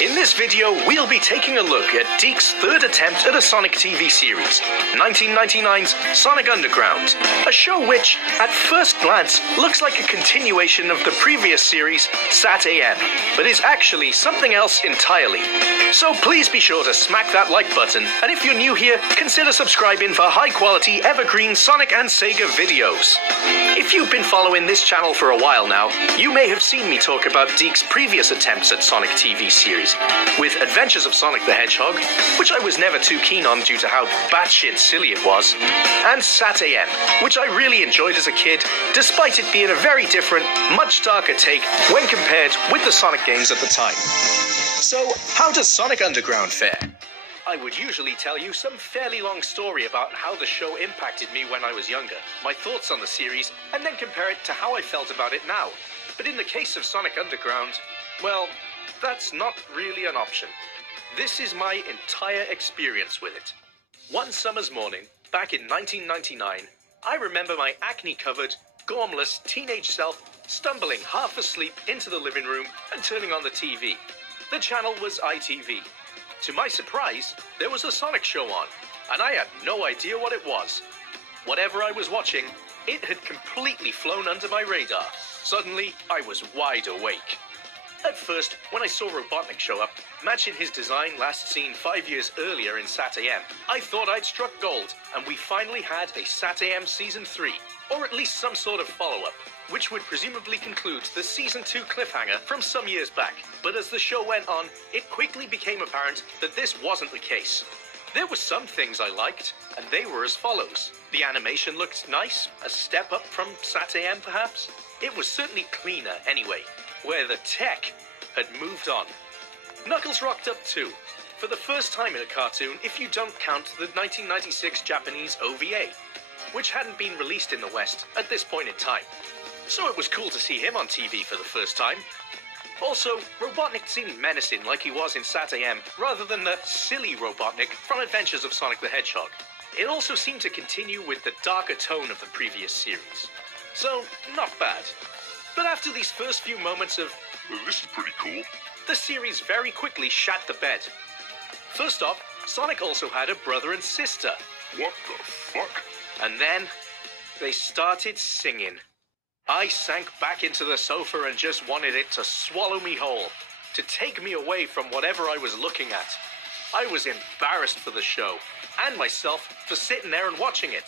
In this video, we'll be taking a look at DiC's third attempt at a Sonic TV series, 1999's Sonic Underground, a show which, at first glance, looks like a continuation of the previous series, SatAM, but is actually something else entirely. So please be sure to smack that like button, and if you're new here, consider subscribing for high-quality, evergreen Sonic and Sega videos. If you've been following this channel for a while now, you may have seen me talk about DiC's previous attempts at Sonic TV series, with Adventures of Sonic the Hedgehog, which I was never too keen on due to how batshit silly it was, and SatAM, which I really enjoyed as a kid, despite it being a very different, much darker take when compared with the Sonic games at the time. So, how does Sonic Underground fare? I would usually tell you some fairly long story about how the show impacted me when I was younger, my thoughts on the series, and then compare it to how I felt about it now. But in the case of Sonic Underground, well, that's not really an option. This is my entire experience with it. One summer's morning, back in 1999, I remember my acne-covered, gormless teenage self stumbling half asleep into the living room and turning on the TV. The channel was ITV. To my surprise, there was a Sonic show on, and I had no idea what it was. Whatever I was watching, it had completely flown under my radar. Suddenly, I was wide awake. At first, when I saw Robotnik show up, matching his design last seen 5 years earlier in SatAM, I thought I'd struck gold, and we finally had a SatAM Season 3, or at least some sort of follow-up, which would presumably conclude the Season 2 cliffhanger from some years back. But as the show went on, it quickly became apparent that this wasn't the case. There were some things I liked, and they were as follows. The animation looked nice, a step up from SatAM perhaps. It was certainly cleaner anyway, where the tech had moved on. Knuckles rocked up too, for the first time in a cartoon if you don't count the 1996 Japanese OVA, which hadn't been released in the West at this point in time. So it was cool to see him on TV for the first time. Also, Robotnik seemed menacing like he was in SatAM, rather than the silly Robotnik from Adventures of Sonic the Hedgehog. It also seemed to continue with the darker tone of the previous series. So, not bad. But after these first few moments of, "Oh, this is pretty cool," the series very quickly shat the bed. First off, Sonic also had a brother and sister. What the fuck? And then, they started singing. I sank back into the sofa and just wanted it to swallow me whole, to take me away from whatever I was looking at. I was embarrassed for the show, and myself for sitting there and watching it.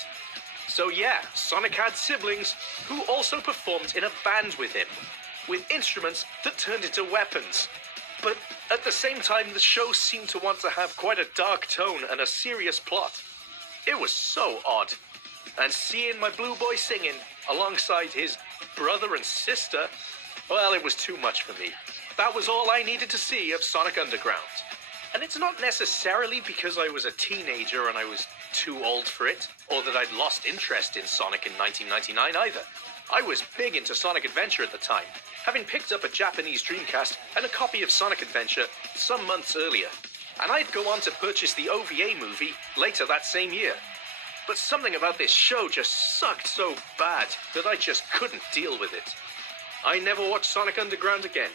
So yeah, Sonic had siblings who also performed in a band with him, with instruments that turned into weapons. But at the same time, the show seemed to want to have quite a dark tone and a serious plot. It was so odd. And seeing my blue boy singing alongside his brother and sister, well, it was too much for me. That was all I needed to see of Sonic Underground. And it's not necessarily because I was a teenager and I was too old for it, or that I'd lost interest in Sonic in 1999 either. I was big into Sonic Adventure at the time, having picked up a Japanese Dreamcast and a copy of Sonic Adventure some months earlier. And I'd go on to purchase the OVA movie later that same year. But something about this show just sucked so bad that I just couldn't deal with it. I never watched Sonic Underground again,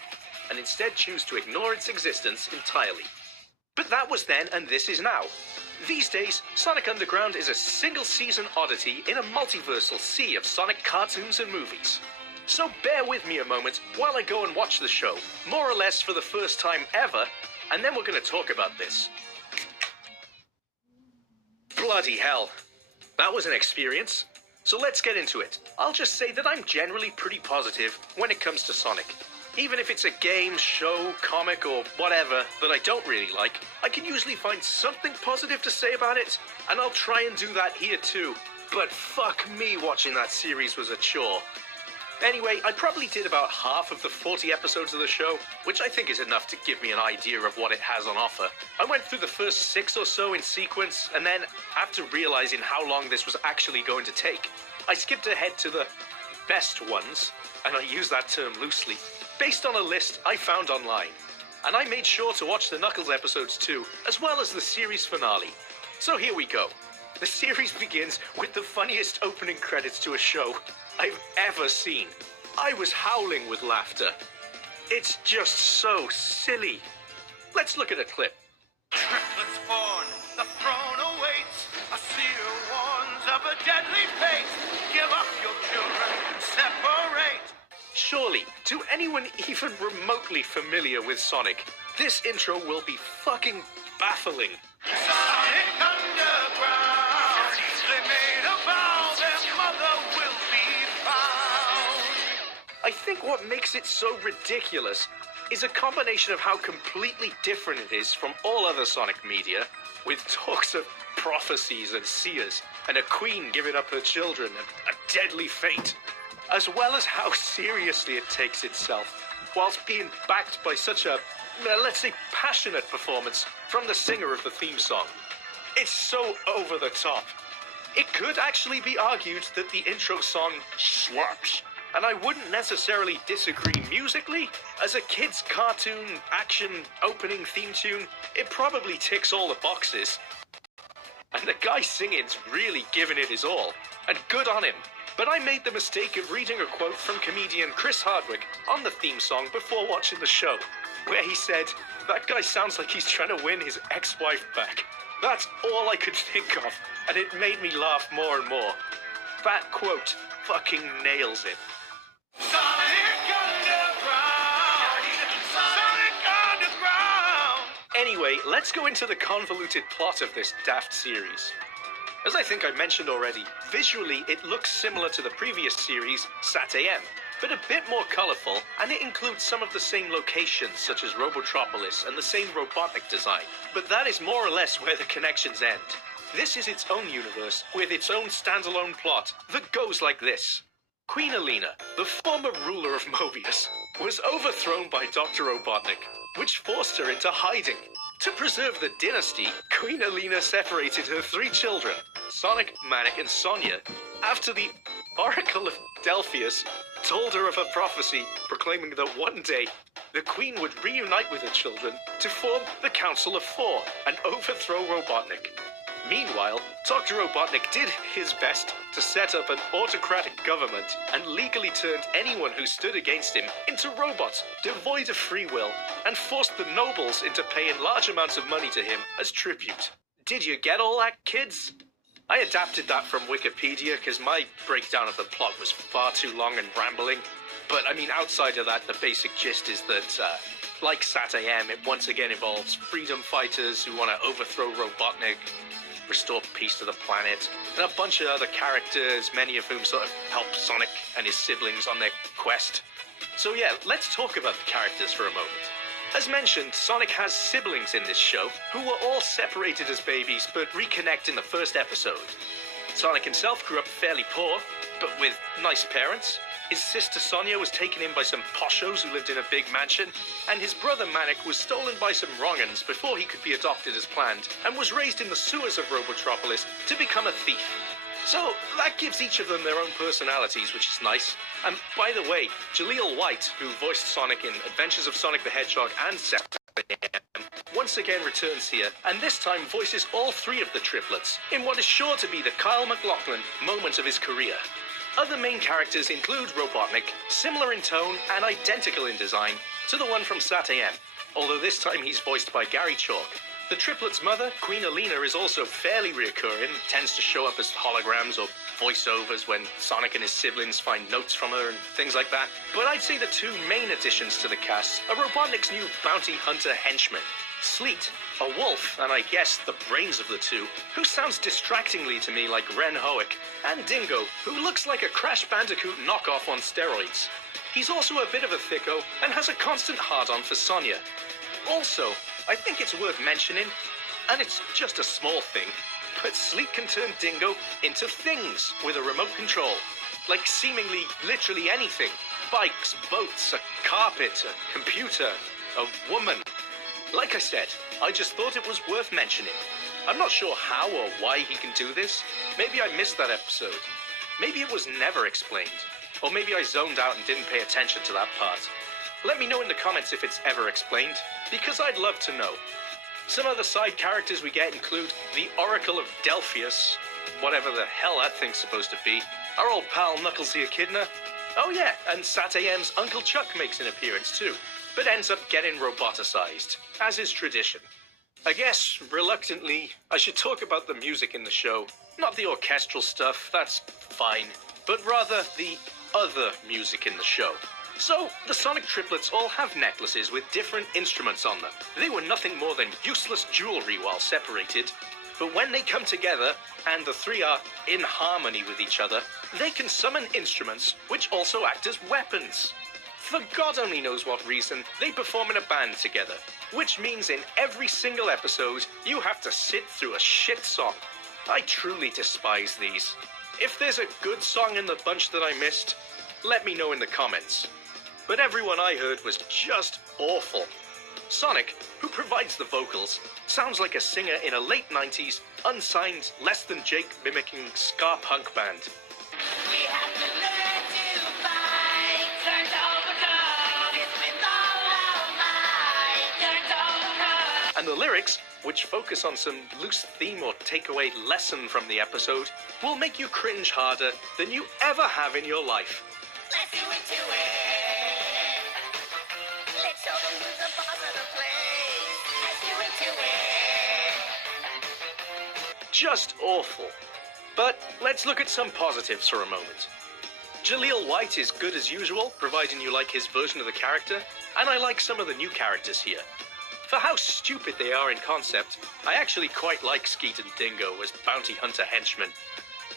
and instead choose to ignore its existence entirely. But that was then, and this is now. These days, Sonic Underground is a single-season oddity in a multiversal sea of Sonic cartoons and movies. So bear with me a moment while I go and watch the show, more or less for the first time ever, and then we're going to talk about this. Bloody hell. That was an experience. So let's get into it. I'll just say that I'm generally pretty positive when it comes to Sonic. Even if it's a game, show, comic, or whatever that I don't really like, I can usually find something positive to say about it, and I'll try and do that here too. But fuck me, watching that series was a chore. Anyway, I probably did about half of the 40 episodes of the show, which I think is enough to give me an idea of what it has on offer. I went through the first 6 or so in sequence, and then, after realizing how long this was actually going to take, I skipped ahead to the best ones, and I use that term loosely, based on a list I found online. And I made sure to watch the Knuckles episodes too, as well as the series finale. So here we go. The series begins with the funniest opening credits to a show I've ever seen. I was howling with laughter. It's just so silly. Let's look at a clip. Triplets born, the throne awaits. A seer warns of a deadly fate. Give up your children, separate. Surely, to anyone even remotely familiar with Sonic, this intro will be fucking baffling. Sonic Underground. They made a vow their mother will be found. I think what makes it so ridiculous is a combination of how completely different it is from all other Sonic media, with talks of prophecies and seers, and a queen giving up her children, and a deadly fate, as well as how seriously it takes itself, whilst being backed by such a, let's say, passionate performance from the singer of the theme song. It's so over the top. It could actually be argued that the intro song slaps. And I wouldn't necessarily disagree musically. As a kid's cartoon, action, opening theme tune, it probably ticks all the boxes. And the guy singing's really giving it his all. And good on him. But I made the mistake of reading a quote from comedian Chris Hardwick on the theme song before watching the show, where he said, "That guy sounds like he's trying to win his ex-wife back." That's all I could think of, and it made me laugh more and more. That quote fucking nails it. Sonic Underground. Sonic Underground. Anyway, let's go into the convoluted plot of this daft series. As I think I mentioned already, visually it looks similar to the previous series, SatAM, but a bit more colourful, and it includes some of the same locations such as Robotropolis and the same Robotnik design. But that is more or less where the connections end. This is its own universe, with its own standalone plot, that goes like this. Queen Alina, the former ruler of Mobius, was overthrown by Dr. Robotnik, which forced her into hiding. To preserve the dynasty, Queen Alina separated her 3 children, Sonic, Manic, and Sonia, after the Oracle of Delphius told her of a prophecy proclaiming that one day the Queen would reunite with her children to form the Council of Four and overthrow Robotnik. Meanwhile, Dr. Robotnik did his best to set up an autocratic government and legally turned anyone who stood against him into robots devoid of free will and forced the nobles into paying large amounts of money to him as tribute. Did you get all that, kids? I adapted that from Wikipedia because my breakdown of the plot was far too long and rambling. But I mean, outside of that, the basic gist is that, like SatAM, it once again involves freedom fighters who want to overthrow Robotnik, restore peace to the planet, and a bunch of other characters, many of whom sort of help Sonic and his siblings on their quest. So yeah, let's talk about the characters for a moment. As mentioned, Sonic has siblings in this show, who were all separated as babies, but reconnect in the first episode. Sonic himself grew up fairly poor, but with nice parents. His sister Sonia was taken in by some poshos who lived in a big mansion, and his brother Manic was stolen by some wrong'uns before he could be adopted as planned, and was raised in the sewers of Robotropolis to become a thief. So that gives each of them their own personalities, which is nice. And by the way, Jaleel White, who voiced Sonic in Adventures of Sonic the Hedgehog and SatAM, once again returns here, and this time voices all 3 of the triplets in what is sure to be the Kyle MacLachlan moment of his career. Other main characters include Robotnik, similar in tone and identical in design to the one from SatAM, although this time he's voiced by Gary Chalk. The triplets' mother, Queen Alina, is also fairly reoccurring, tends to show up as holograms or voiceovers when Sonic and his siblings find notes from her and things like that. But I'd say the 2 main additions to the cast are Robotnik's new bounty hunter henchman, Sleet, a wolf, and I guess the brains of the 2, who sounds distractingly to me like Ren Hoek, and Dingo, who looks like a Crash Bandicoot knockoff on steroids. He's also a bit of a thicko and has a constant hard-on for Sonia. Also, I think it's worth mentioning, and it's just a small thing, but Sleet can turn Dingo into things with a remote control. Like seemingly literally anything. Bikes, boats, a carpet, a computer, a woman. Like I said, I just thought it was worth mentioning. I'm not sure how or why he can do this. Maybe I missed that episode. Maybe it was never explained. Or maybe I zoned out and didn't pay attention to that part. Let me know in the comments if it's ever explained, because I'd love to know. Some other side characters we get include the Oracle of Delphius, whatever the hell that thing's supposed to be, our old pal Knuckles the Echidna. Oh yeah, and SatAM's Uncle Chuck makes an appearance too. but ends up getting roboticized, as is tradition. I guess, reluctantly, I should talk about the music in the show. Not the orchestral stuff, that's fine, but rather the other music in the show. So, the Sonic triplets all have necklaces with different instruments on them. They were nothing more than useless jewelry while separated, but when they come together, and the three are in harmony with each other, they can summon instruments which also act as weapons. For God only knows what reason, they perform in a band together, which means in every single episode, you have to sit through a shit song. I truly despise these. If there's a good song in the bunch that I missed, let me know in the comments. But everyone I heard was just awful. Sonic, who provides the vocals, sounds like a singer in a late 90s, unsigned, less than Jake mimicking ska punk band. We have to learn to fight, learn to overcome. It's with all our might, learn to overcome. And the lyrics, which focus on some loose theme or takeaway lesson from the episode, will make you cringe harder than you ever have in your life. Let's do it to it. Let's show them who's the boss of the place. Let's do it to it. Just awful. But let's look at some positives for a moment. Jaleel White is good as usual, providing you like his version of the character, and I like some of the new characters here. For how stupid they are in concept, I actually quite like Skeet and Dingo as bounty hunter henchmen.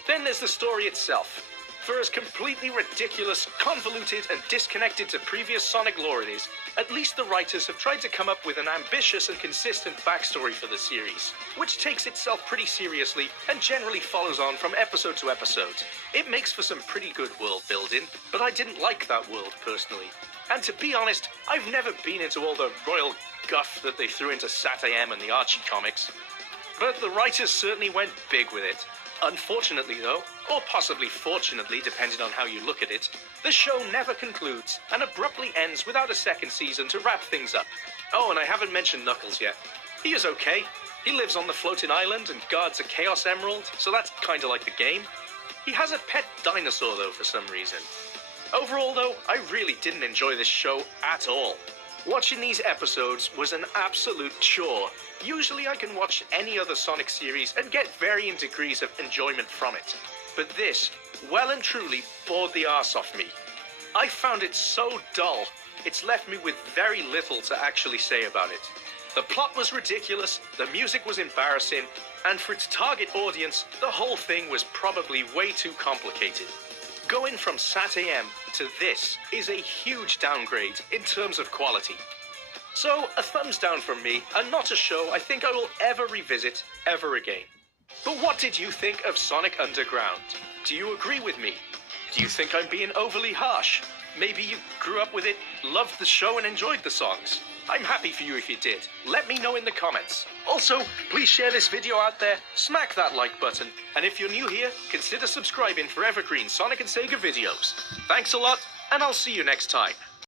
Then there's the story itself. For as completely ridiculous, convoluted, and disconnected to previous Sonic lore it is, at least the writers have tried to come up with an ambitious and consistent backstory for the series, which takes itself pretty seriously and generally follows on from episode to episode. It makes for some pretty good world building, but I didn't like that world personally. And to be honest, I've never been into all the royal guff that they threw into SatAM and the Archie comics. But the writers certainly went big with it. Unfortunately though, or possibly fortunately depending on how you look at it, the show never concludes and abruptly ends without a second season to wrap things up. Oh, and I haven't mentioned Knuckles yet. He is okay. He lives on the floating island and guards a Chaos Emerald, so that's kinda like the game. He has a pet dinosaur though for some reason. Overall though, I really didn't enjoy this show at all. Watching these episodes was an absolute chore. Usually I can watch any other Sonic series and get varying degrees of enjoyment from it. But this, well and truly, bored the arse off me. I found it so dull, it's left me with very little to actually say about it. The plot was ridiculous, the music was embarrassing, and for its target audience, the whole thing was probably way too complicated. Going from SatAM to this is a huge downgrade in terms of quality. So, a thumbs down from me, and not a show I think I will ever revisit ever again. But what did you think of Sonic Underground? Do you agree with me? Do you think I'm being overly harsh? Maybe you grew up with it, loved the show and enjoyed the songs. I'm happy for you if you did. Let me know in the comments. Also, please share this video out there, smack that like button, and if you're new here, consider subscribing for evergreen Sonic and Sega videos. Thanks a lot, and I'll see you next time.